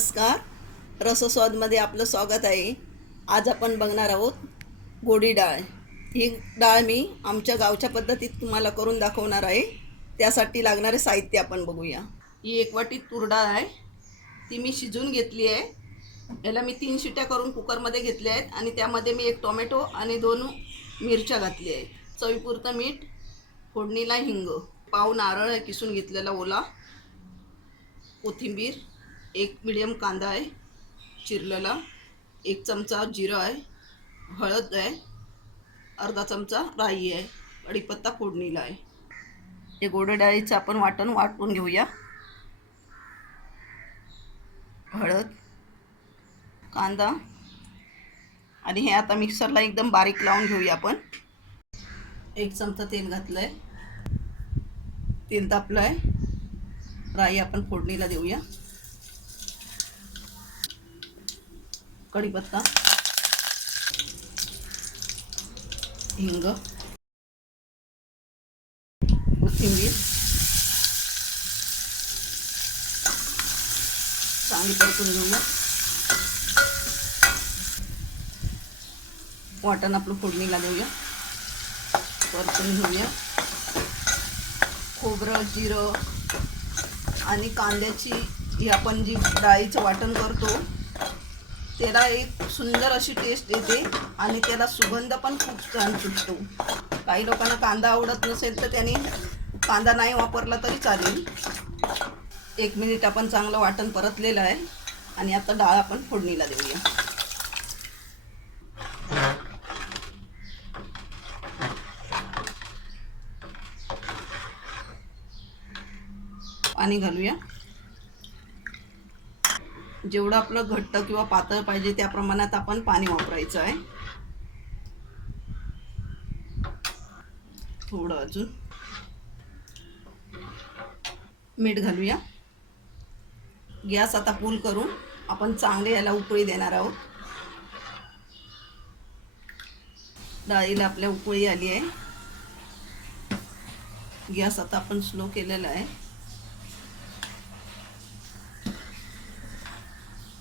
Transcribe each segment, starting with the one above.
नमस्कार. रसस्वादमध्ये आपलं स्वागत आहे. आज आपण बघणार आहोत गोडी डाळ. ही डाळ मी आमच्या गावच्या पद्धतीत तुम्हाला करून दाखवणार आहे. त्यासाठी लागणारे साहित्य आपण बघूया. ही एक वाटी तूर डाळ आहे, ती मी शिजवून घेतली आहे. याला मी 3 शिट्या करून कुकरमध्ये घेतल्या आहेत आणि त्यामध्ये मी 1 टोमॅटो आणि 2 मिरच्या घातली आहे. चवीपुरतं मीठ, फोडणीला हिंग, पाव नारळ किसून घेतलेला ओला, कोथिंबीर, 1 मीडियम कांदा आहे चिरलेला, 1 चमचा जिरं आहे, हळद आहे, अर्धा चमचा राई आहे, कढीपत्ता फोडणीला आहे. हे गोड डाळीचं आपण वाटून घेऊया. हळद, कांदा आणि हे आता मिक्सरला एकदम बारीक लावून घेऊया आपण. 1 चमचा तेल घातलं आहे, तेल तापलं आहे. राई आपण फोडणीला देऊया. कढीपत्ता, हिंग, कोथिंबीर चांगली परतून घेऊया. वाटण आपलं फोडणीला देऊया, परतून घेऊया. खोबरं, जिरं आणि कांद्याची ही आपण जी डाळीचं वाटण करतो त्याला एक सुंदर अशी टेस्ट येते आणि त्याला सुगंध पण खूप छान सुटतो. काही लोकांना कांदा आवडत नसेल तर त्यांनी कांदा नाही वापरला तरी चालेल. 1 मिनिट आपण चांगलं वाटण परतलेलं आहे आणि आता डाळ आपण फोडणीला देऊया. पाणी घालूया. जेवढं आपलं घट्ट किंवा पातळ पाहिजे त्या प्रमाणात आपण पाणी वापरायचं आहे. थोडं अजून मीठ घालूया. गॅस आता फुल करून आपण चांगले याला उकळी देणार आहोत. डाळीला आपल्या उकळी आली आहे. गॅस आता आपण स्लो केलेला आहे.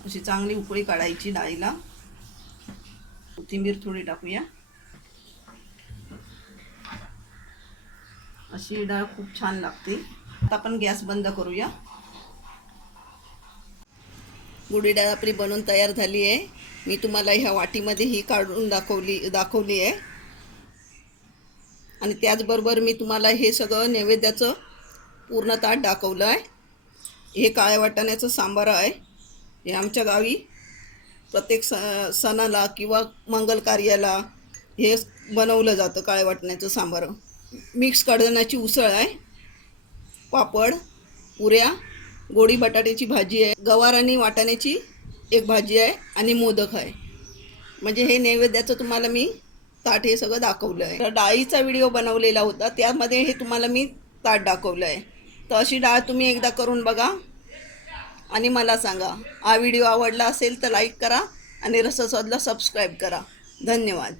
अशी चांगली उकळी काढायची डाळीला. कोथिंबीर थोडी टाकूया. अशी डाळ खूप छान लागते. आता आपण गॅस बंद करूया. गोडी डाळ आपली बनवून तयार झाली आहे. मी तुम्हाला ह्या वाटीमध्ये ही काढून दाखवली आहे. आणि त्याचबरोबर मी तुम्हाला हे सगळं नैवेद्याचं पूर्ण ताट दाखवलं आहे. हे काळ्या वाटाण्याचं सांबार आहे. हे आमच्या गावी प्रत्येक सणाला किंवा मंगल कार्याला हे बनवलं जातं. काळ्या वाटाण्याचं सांबार. मिक्स कडधान्याची उसळ आहे, पापड, पुऱ्या, गोडी बटाट्याची भाजी आहे, गवार आणि वाटाण्याची एक भाजी आहे आणि मोदक आहे. म्हणजे हे नैवेद्याचं तुम्हाला मी ताट हे सगळं दाखवलं आहे. तर डाळीचा व्हिडिओ बनवलेला होता, त्यामध्ये हे तुम्हाला मी ताट दाखवलं आहे. तर अशी डाळ तुम्ही एकदा करून बघा आणि मला सांगा. हा व्हिडिओ आवडला असेल तर लाईक करा आणि रसस्वादला सबस्क्राईब करा. धन्यवाद.